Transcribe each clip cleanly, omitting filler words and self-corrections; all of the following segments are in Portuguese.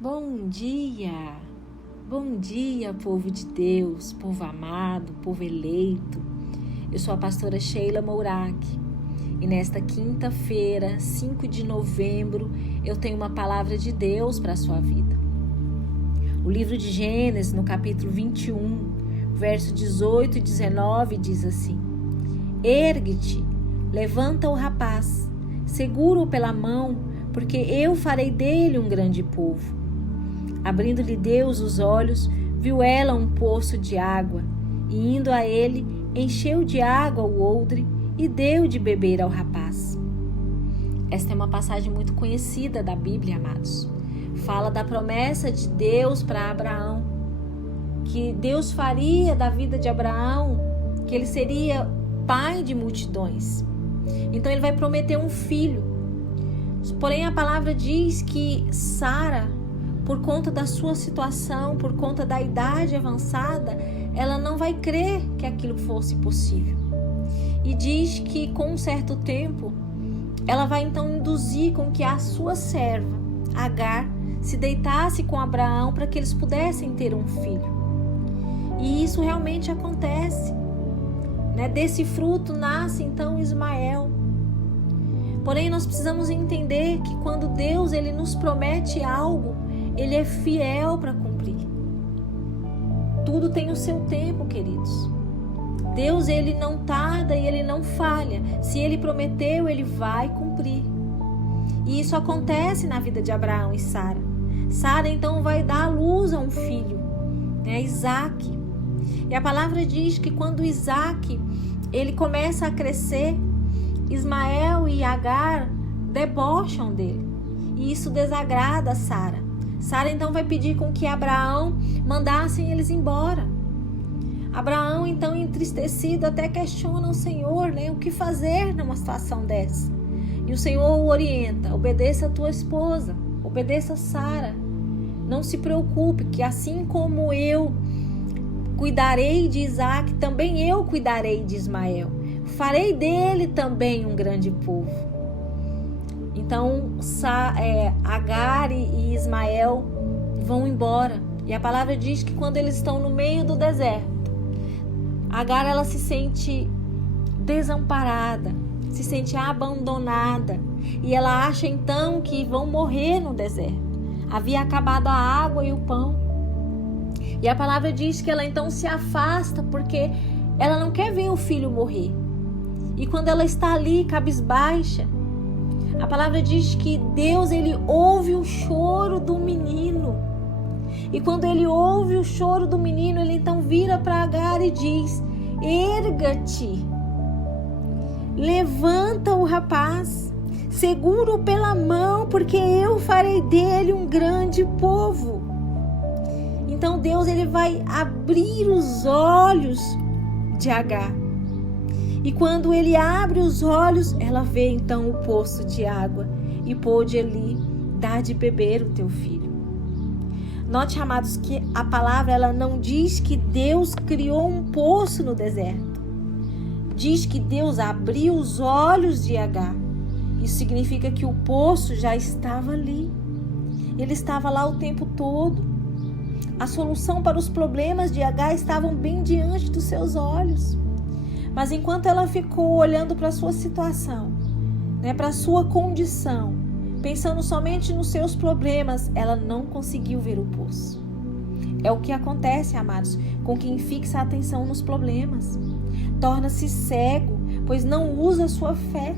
Bom dia, povo de Deus, povo amado, povo eleito. Eu sou a pastora Sheila Mourac e nesta quinta-feira, 5 de novembro, eu tenho uma palavra de Deus para a sua vida. O livro de Gênesis, no capítulo 21, verso 18 e 19, diz assim: Ergue-te, levanta o rapaz, segura-o pela mão, porque eu farei dele um grande povo. Abrindo-lhe Deus os olhos, viu ela um poço de água, e indo a ele, encheu de água o odre e deu de beber ao rapaz. Esta é uma passagem muito conhecida da Bíblia, amados. Fala da promessa de Deus para Abraão, que Deus faria da vida de Abraão, que ele seria pai de multidões. Então ele vai prometer um filho. Porém a palavra diz que Sara, por conta da sua situação, por conta da idade avançada, ela não vai crer que aquilo fosse possível. E diz que com um certo tempo, ela vai então induzir com que a sua serva, Agar, se deitasse com Abraão para que eles pudessem ter um filho. E isso realmente acontece. Desse fruto nasce então Ismael. Porém, nós precisamos entender que quando Deus ele nos promete algo, Ele é fiel para cumprir. Tudo tem o seu tempo, queridos. Deus, ele não tarda e ele não falha. Se ele prometeu, ele vai cumprir. E isso acontece na vida de Abraão e Sara. Sara, então, vai dar à luz a um filho, Isaac. E a palavra diz que quando Isaac, ele começa a crescer, Ismael e Agar debocham dele. E isso desagrada a Sara. Sara então vai pedir com que Abraão mandassem eles embora. Abraão então entristecido até questiona o Senhor, o que fazer numa situação dessa. E o Senhor o orienta: obedeça a tua esposa, obedeça a Sara. Não se preocupe, que assim como eu cuidarei de Isaac, também eu cuidarei de Ismael. Farei dele também um grande povo. Então, Agar e Ismael vão embora. E a palavra diz que quando eles estão no meio do deserto, Agar ela se sente desamparada, se sente abandonada. E ela acha então que vão morrer no deserto. Havia acabado a água e o pão. E a palavra diz que ela então se afasta porque ela não quer ver o filho morrer. E quando ela está ali cabisbaixa, a palavra diz que Deus ele ouve o choro do menino. E quando ele ouve o choro do menino, ele então vira para Agar e diz: erga-te, levanta o rapaz, segura-o pela mão, porque eu farei dele um grande povo. Então Deus ele vai abrir os olhos de Agar. E quando ele abre os olhos, ela vê então o poço de água e pôde ali dar de beber o teu filho. Note, amados, que a palavra ela não diz que Deus criou um poço no deserto. Diz que Deus abriu os olhos de Agar. Isso significa que o poço já estava ali. Ele estava lá o tempo todo. A solução para os problemas de Agar estavam bem diante dos seus olhos. Mas enquanto ela ficou olhando para a sua situação, para a sua condição, pensando somente nos seus problemas, ela não conseguiu ver o poço. É o que acontece, amados, com quem fixa a atenção nos problemas. Torna-se cego, pois não usa a sua fé.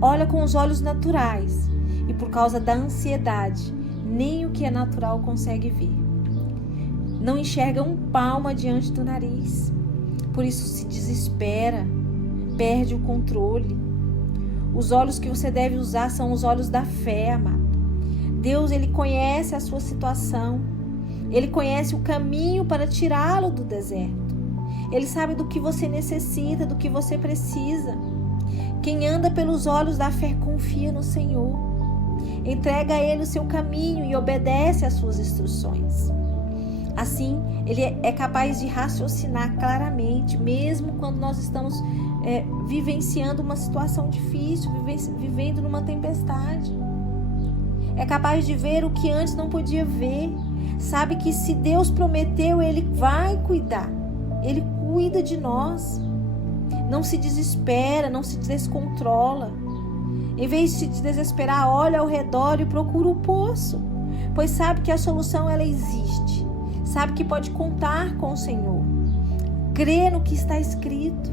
Olha com os olhos naturais e por causa da ansiedade, nem o que é natural consegue ver. Não enxerga um palmo diante do nariz. Por isso se desespera, perde o controle. Os olhos que você deve usar são os olhos da fé, amado. Deus, ele conhece a sua situação. Ele conhece o caminho para tirá-lo do deserto. Ele sabe do que você necessita, do que você precisa. Quem anda pelos olhos da fé confia no Senhor. Entrega a Ele o seu caminho e obedece às suas instruções. Assim, ele é capaz de raciocinar claramente, mesmo quando nós estamos vivenciando uma situação difícil, vivendo numa tempestade. é capaz de ver o que antes não podia ver. Sabe que se Deus prometeu, Ele vai cuidar. Ele cuida de nós. Não se desespera, não se descontrola. Em vez de se desesperar, olha ao redor e procura o poço. Pois sabe que a solução ela existe. Sabe que pode contar com o Senhor. Crê no que está escrito.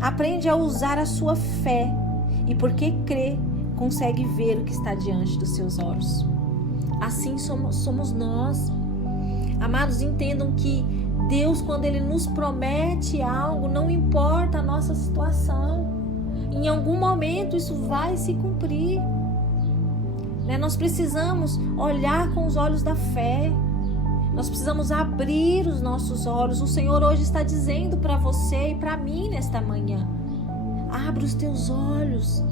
Aprende a usar a sua fé. E porque crê, consegue ver o que está diante dos seus olhos. Assim somos nós. Amados, entendam que Deus, quando Ele nos promete algo, não importa a nossa situação. Em algum momento isso vai se cumprir. Nós precisamos olhar com os olhos da fé. Nós precisamos abrir os nossos olhos. O Senhor hoje está dizendo para você e para mim nesta manhã: abra os teus olhos,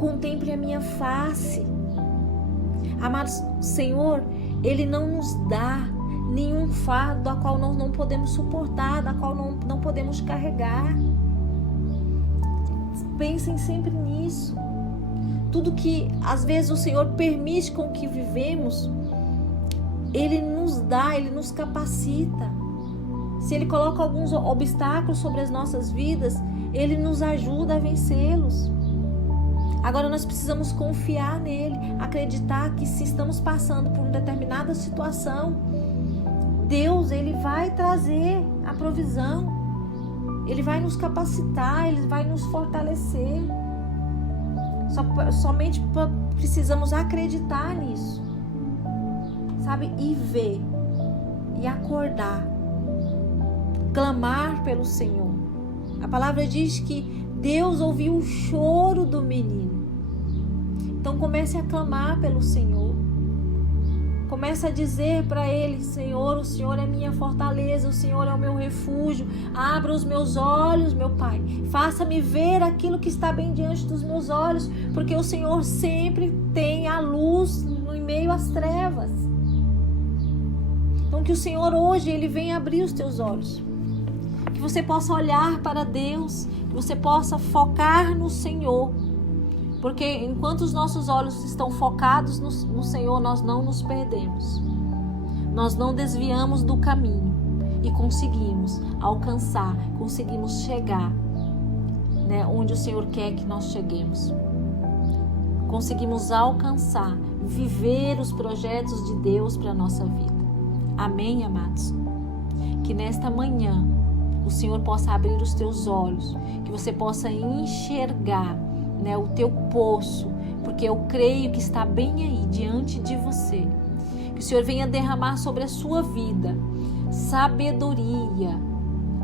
contemple a minha face. Amados, o Senhor, Ele não nos dá nenhum fardo a qual nós não podemos suportar, da qual não podemos carregar. Pensem sempre nisso. Tudo que às vezes o Senhor permite com que vivemos, Ele nos dá, Ele nos capacita. Se Ele coloca alguns obstáculos sobre as nossas vidas, Ele nos ajuda a vencê-los. Agora nós precisamos confiar nele, acreditar que se estamos passando por uma determinada situação, Deus, Ele vai trazer a provisão, Ele vai nos capacitar, Ele vai nos fortalecer. Somente precisamos acreditar nisso, sabe? E ver, e acordar, clamar pelo Senhor. A palavra diz que Deus ouviu o choro do menino. Então comece a clamar pelo Senhor. Comece a dizer para Ele: Senhor, o Senhor é minha fortaleza, o Senhor é o meu refúgio. Abra os meus olhos, meu Pai. Faça-me ver aquilo que está bem diante dos meus olhos, porque o Senhor sempre tem a luz no meio às trevas. Então que o Senhor hoje, Ele venha abrir os teus olhos. Que você possa olhar para Deus, que você possa focar no Senhor. Porque enquanto os nossos olhos estão focados no Senhor, nós não nos perdemos. Nós não desviamos do caminho e conseguimos alcançar, conseguimos chegar, onde o Senhor quer que nós cheguemos. Conseguimos alcançar, viver os projetos de Deus para a nossa vida. Amém, amados? Que nesta manhã o Senhor possa abrir os teus olhos, que você possa enxergar o teu poço, porque eu creio que está bem aí diante de você. Que o Senhor venha derramar sobre a sua vida sabedoria,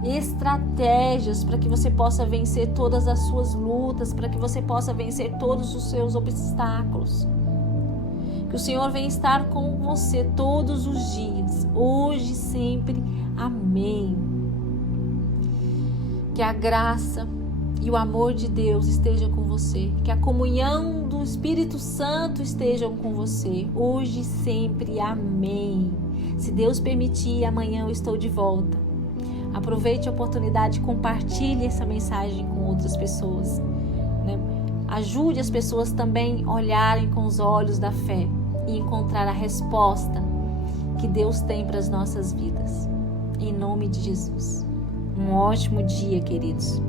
estratégias para que você possa vencer todas as suas lutas, para que você possa vencer todos os seus obstáculos. Que o Senhor venha estar com você todos os dias, hoje e sempre. Amém. Que a graça e o amor de Deus estejam com você. Que a comunhão do Espírito Santo estejam com você, hoje e sempre. Amém. Se Deus permitir, amanhã eu estou de volta. Aproveite a oportunidade e compartilhe essa mensagem com outras pessoas. Ajude as pessoas também a olharem com os olhos da fé e encontrar a resposta que Deus tem para as nossas vidas. Em nome de Jesus. Um ótimo dia, queridos.